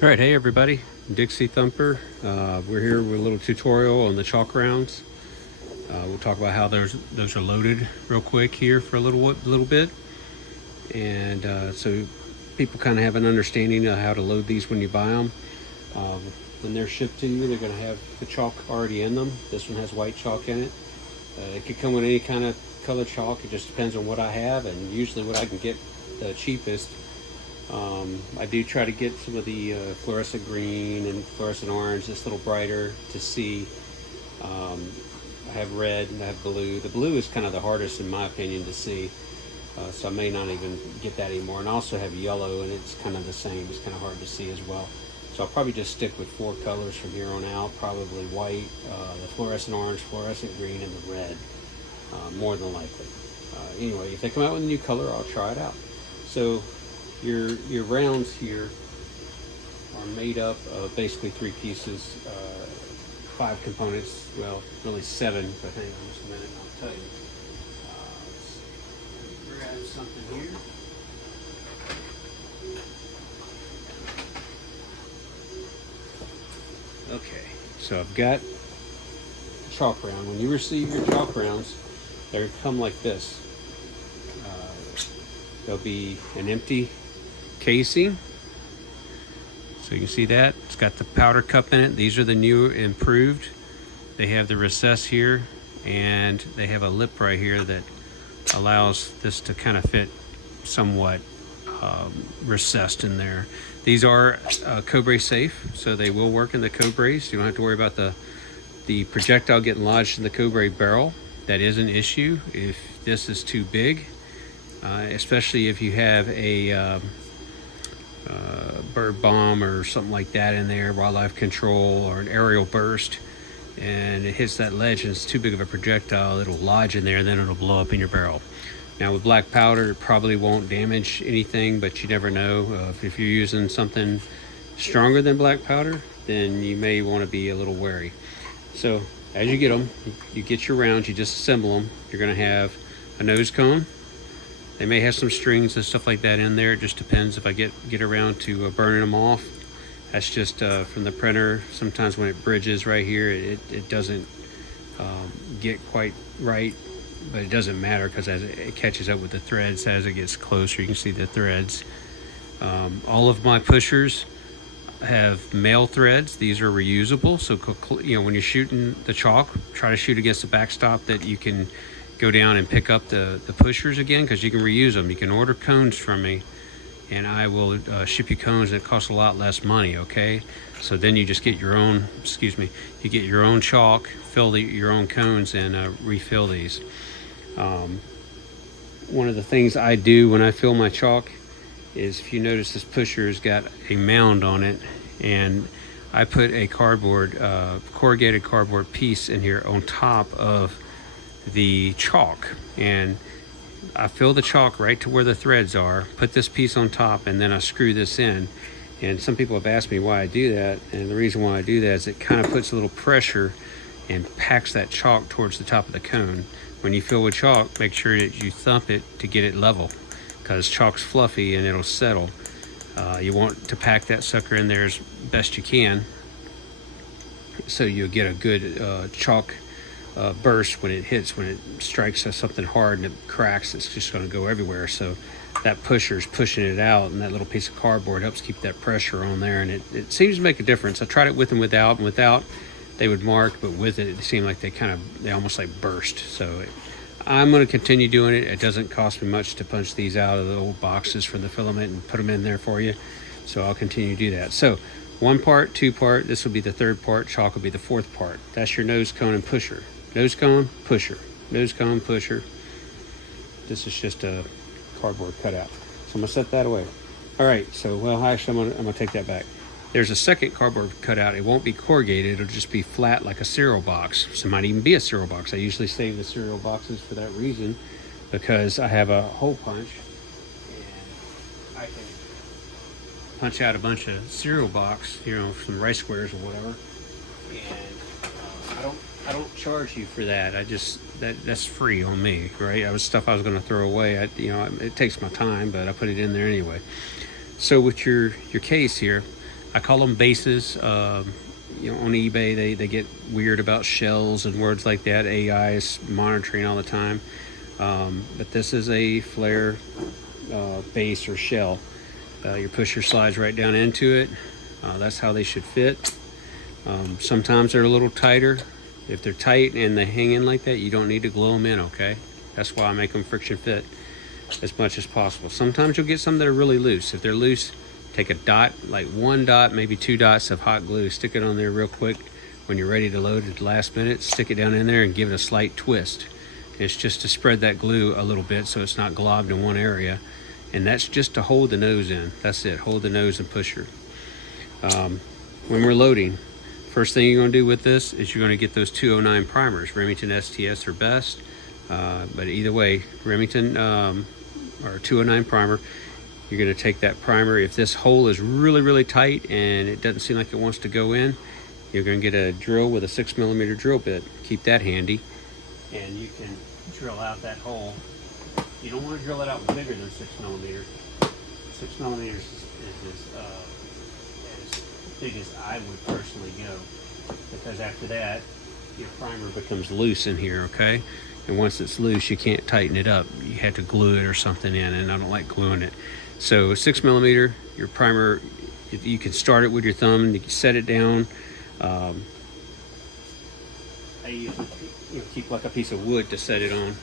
All right, hey everybody, DixieThumper. We're here with a little tutorial on the chalk rounds. We'll talk about how those are loaded real quick here for a little bit, and so people kind of have an understanding of how to load these when you buy them. When they're shipped to you, they're going to have the chalk already in them. This one has white chalk in it. It could come with any kind of color chalk. It just depends on what I have, and usually what I can get the cheapest. I do try to get some of the fluorescent green and fluorescent orange, just a little brighter to see. I have red and I have blue. The blue is kind of the hardest in my opinion to see, so I may not even get that anymore. And I also have yellow, and it's kind of the same. It's kind of hard to see as well. So I'll probably just stick with 4 colors from here on out. Probably white, the fluorescent orange, fluorescent green, and the red, more than likely. Anyway, if they come out with a new color, I'll try it out. So your rounds here are made up of basically 3 pieces, 5 components. Well, really 7, but hang on just a minute and I'll tell you. Let's grab something here. Okay, so I've got the chalk round. When you receive your chalk rounds, they come like this. There'll be an empty casing, so you can see that it's got the powder cup in it. These are the new improved. They have the recess here, and they have a lip right here that allows this to kind of fit somewhat recessed in there. These are Cobra safe, so they will work in the Cobras. You don't have to worry about the projectile getting lodged in the Cobra barrel. That is an issue if this is too big, especially if you have a bird bomb or something like that in there, wildlife control, or an aerial burst, and it hits that ledge and it's too big of a projectile, it'll lodge in there and then it'll blow up in your barrel. Now with black powder, it probably won't damage anything, but you never know. If you're using something stronger than black powder, then you may want to be a little wary. So as you get them, you get your rounds, you disassemble them. You're going to have a nose cone. They may have some strings and stuff like that in there. It just depends if I get around to burning them off. That's just from the printer. Sometimes when it bridges right here, it doesn't get quite right, but it doesn't matter because as it catches up with the threads as it gets closer, you can see the threads. All of my pushers have male threads. These are reusable, so when you're shooting the chalk, try to shoot against the backstop that you can go down and pick up the pushers again, because you can reuse them. You can order cones from me and I will ship you cones, and it costs a lot less money. Okay, so then you just get your own, you get your own chalk, fill your own cones, and refill these. One of the things I do when I fill my chalk is, if you notice, this pusher's got a mound on it, and I put a corrugated cardboard piece in here on top of the chalk, and I fill the chalk right to where the threads are, put this piece on top, and then I screw this in. And some people have asked me why I do that, and the reason why I do that is it kind of puts a little pressure and packs that chalk towards the top of the cone. When you fill with chalk, make sure that you thump it to get it level, because chalk's fluffy and it'll settle. You want to pack that sucker in there as best you can, so you'll get a good chalk burst when it strikes something hard and it cracks. It's just going to go everywhere. So that pusher is pushing it out, and that little piece of cardboard helps keep that pressure on there, and it seems to make a difference. I tried it with and without, and without they would mark, but with it seemed like they almost like burst. So I'm going to continue doing it. It doesn't cost me much to punch these out of the old boxes for the filament and put them in there for you, so I'll continue to do that. So 1 part, 2 part, this will be the 3rd part, chalk will be the 4th part. That's your nose cone and pusher. Nose cone, pusher. Nose cone, pusher. This is just a cardboard cutout. So I'm gonna set that away. All right, so, well, actually I'm gonna take that back. There's a second cardboard cutout. It won't be corrugated, it'll just be flat like a cereal box. So it might even be a cereal box. I usually save the cereal boxes for that reason, because I have a hole punch, and I can punch out a bunch of cereal box, some rice squares or whatever, and I don't charge you for that. That's free on me, right? I was going to throw away. It takes my time, but I put it in there anyway. So with your case here, I call them bases. You know, on eBay they get weird about shells and words like that. AI is monitoring all the time. But this is a flare base or shell. Your pusher slides right down into it. That's how they should fit. Sometimes they're a little tighter. If they're tight and they hang in like that, you don't need to glue them in, okay? That's why I make them friction fit as much as possible. Sometimes you'll get some that are really loose. If they're loose, take a dot, like 1 dot, maybe 2 dots of hot glue, stick it on there real quick. When you're ready to load at the last minute, stick it down in there and give it a slight twist. It's just to spread that glue a little bit so it's not globbed in one area. And that's just to hold the nose in. That's it, hold the nose and pusher. When we're loading, first thing you're gonna do with this is you're gonna get those 209 primers. Remington STS are best, but either way, Remington or 209 primer, you're gonna take that primer. If this hole is really, really tight and it doesn't seem like it wants to go in, you're gonna get a drill with a 6mm drill bit. Keep that handy. And you can drill out that hole. You don't want to drill it out bigger than 6mm. 6mm is as big as I would personally go, because after that, your primer becomes loose in here, okay? And once it's loose, you can't tighten it up. You have to glue it or something in, and I don't like gluing it. So 6mm, your primer, you can start it with your thumb and you can set it down. I usually keep like a piece of wood to set it on.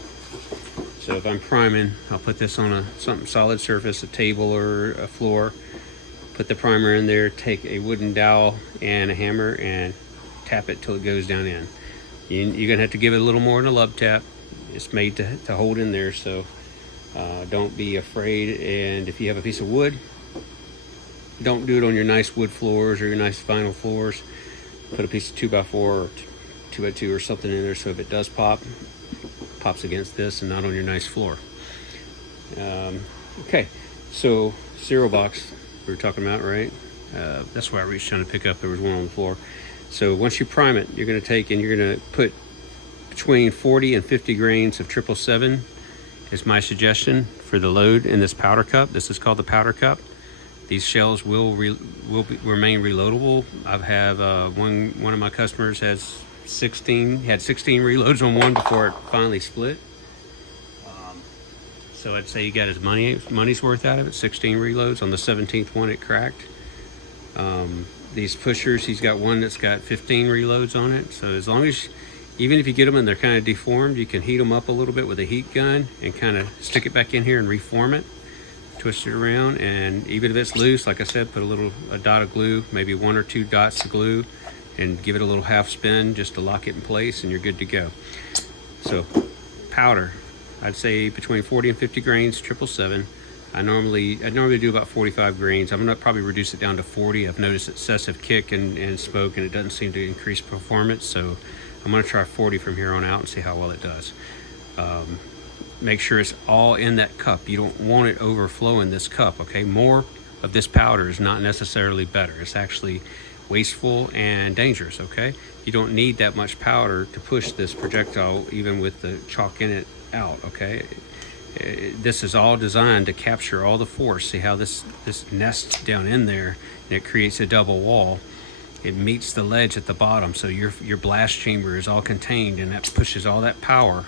So if I'm priming, I'll put this on something solid surface, a table or a floor. Put the primer in there, take a wooden dowel and a hammer and tap it till it goes down in. You're gonna have to give it a little more than a lub tap. It's made to hold in there, so don't be afraid. And if you have a piece of wood, don't do it on your nice wood floors or your nice vinyl floors. Put a piece of 2x4 or 2x2 or something in there, so if it does pop, it pops against this and not on your nice floor. Okay, so cereal box we were talking about, right? That's why I reached down to pick up. There was one on the floor. So once you prime it, you're going to take and you're going to put between 40 and 50 grains of 777 is my suggestion for the load in this powder cup. This is called the powder cup. These shells will remain reloadable. I have one of my customers had 16 reloads on one before it finally split. So I'd say you got his money's worth out of it. 16 reloads. On the 17th one, it cracked. These pushers, he's got one that's got 15 reloads on it. So as long as, even if you get them and they're kind of deformed, you can heat them up a little bit with a heat gun and kind of stick it back in here and reform it. Twist it around, and even if it's loose, like I said, put a dot of glue, maybe 1 or 2 dots of glue, and give it a little half spin just to lock it in place, and you're good to go. So powder, I'd say between 40 and 50 grains 777. I normally do about 45 grains. I'm gonna probably reduce it down to 40. I've noticed excessive kick and smoke, and it doesn't seem to increase performance, so I'm gonna try 40 from here on out and see how well it does. Make sure it's all in that cup. You don't want it overflowing this cup, okay? More of this powder is not necessarily better. It's actually wasteful and dangerous, okay? You don't need that much powder to push this projectile, even with the chalk in it, out, okay? This is all designed to capture all the force. See how this nests down in there, and it creates a double wall. It meets the ledge at the bottom, so your blast chamber is all contained, and that pushes all that power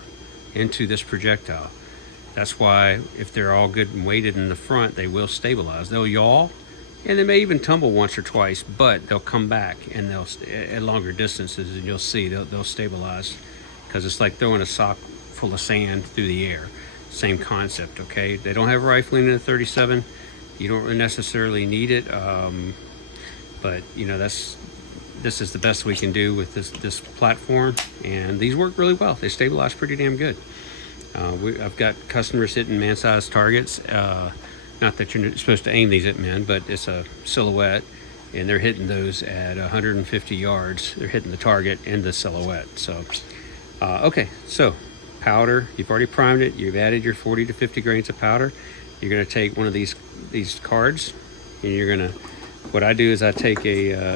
into this projectile. That's why if they're all good and weighted in the front, they will stabilize. They'll yaw, and they may even tumble once or twice, but they'll come back, and they'll at longer distances, and you'll see they'll stabilize, because it's like throwing a sock full of sand through the air. Same concept, okay? They don't have rifling in a 37. You don't necessarily need it, but you know, this is the best we can do with this platform, and these work really well. They stabilize pretty damn good. I've got customers hitting man-sized targets. Not that you're supposed to aim these at men, but it's a silhouette, and they're hitting those at 150 yards. They're hitting the target in the silhouette. So, okay, so powder, you've already primed it. You've added your 40 to 50 grains of powder. You're going to take one of these cards, and you're going to, what I do is I take a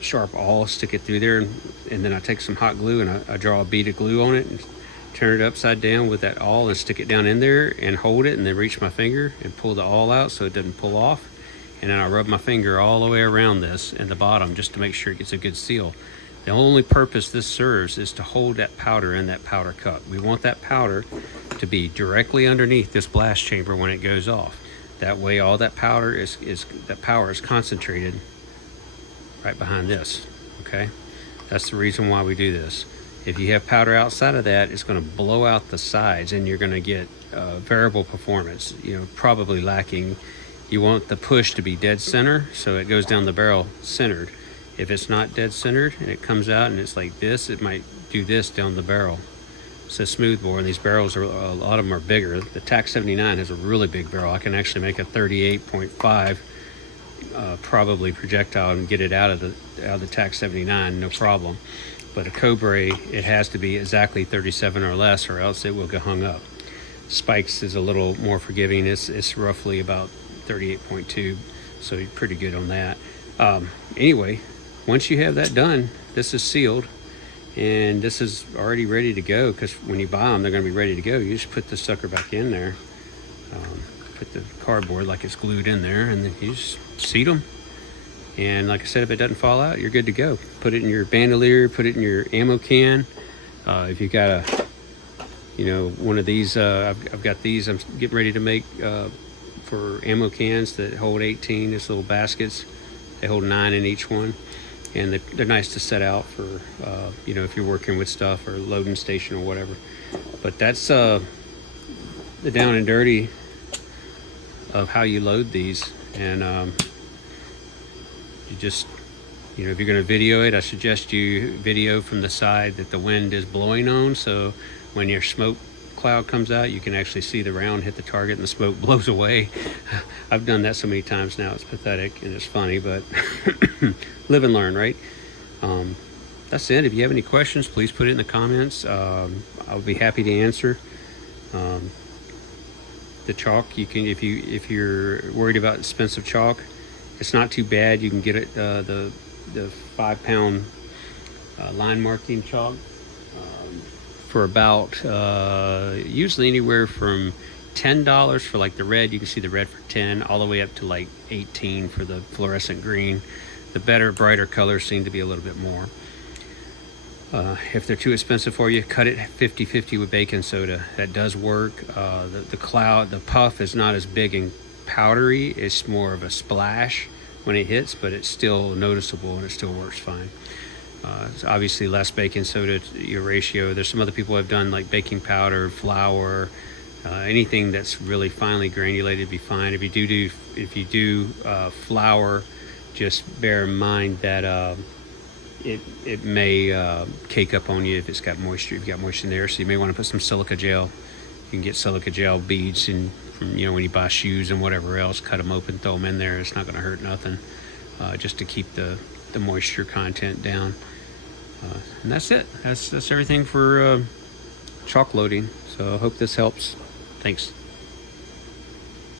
sharp awl, stick it through there, and then I take some hot glue and I draw a bead of glue on it and turn it upside down with that awl and stick it down in there and hold it, and then reach my finger and pull the awl out so it doesn't pull off. and then I rub my finger all the way around this and the bottom just to make sure it gets a good seal. The only purpose this serves is to hold that powder in that powder cup. We want that powder to be directly underneath this blast chamber when it goes off. That way all that powder that power is concentrated right behind this, okay? That's the reason why we do this. If you have powder outside of that, it's going to blow out the sides and you're going to get variable performance, probably lacking. You want the push to be dead center so it goes down the barrel centered. If it's not dead centered and it comes out and it's like this, it might do this down the barrel. It's a smooth bore, and these barrels a lot of them are bigger. The TAC 79 has a really big barrel. I can actually make a 38.5 probably projectile and get it out of the TAC 79, no problem. But a Cobra, it has to be exactly 37 or less, or else it will get hung up. Spikes is a little more forgiving. It's roughly about 38.2, so you're pretty good on that. Anyway, once you have that done, this is sealed. And this is already ready to go, because when you buy them, they're going to be ready to go. You just put this sucker back in there, put the cardboard like it's glued in there, and then you just seat them. And like I said, if it doesn't fall out, you're good to go. Put it in your bandolier, put it in your ammo can. If you got one of these, I've got these I'm getting ready to make for ammo cans that hold 18, these little baskets. They hold 9 in each one. And they're nice to set out for, if you're working with stuff or loading station or whatever. But that's the down and dirty of how you load these. And you just, if you're going to video it, I suggest you video from the side that the wind is blowing on. So when your smoke cloud comes out, you can actually see the round hit the target and the smoke blows away. I've done that so many times now, it's pathetic and it's funny, but live and learn, right? That's it. If you have any questions, please put it in the comments. I'll be happy to answer. The chalk, you can, if you're worried about expensive chalk, it's not too bad. You can get it the 5-pound line marking chalk for about usually anywhere from $10 for like the red. You can see the red for 10 all the way up to like 18 for the fluorescent green. The better, brighter colors seem to be a little bit more. If they're too expensive for you, cut it 50-50 with baking soda. That does work. The puff is not as big and powdery. It's more of a splash when it hits, but it's still noticeable and it still works fine. It's obviously less baking soda to your ratio. There's some other people who have done like baking powder, flour, anything that's really finely granulated would be fine. If you do flour, just bear in mind that it may cake up on you if it's got moisture. If you've got moisture in there, so you may want to put some silica gel. You can get silica gel beads, and from when you buy shoes and whatever else, cut them open, throw them in there. It's not going to hurt nothing, just to keep the moisture content down. And that's it. That's everything for chalk loading. So I hope this helps. Thanks.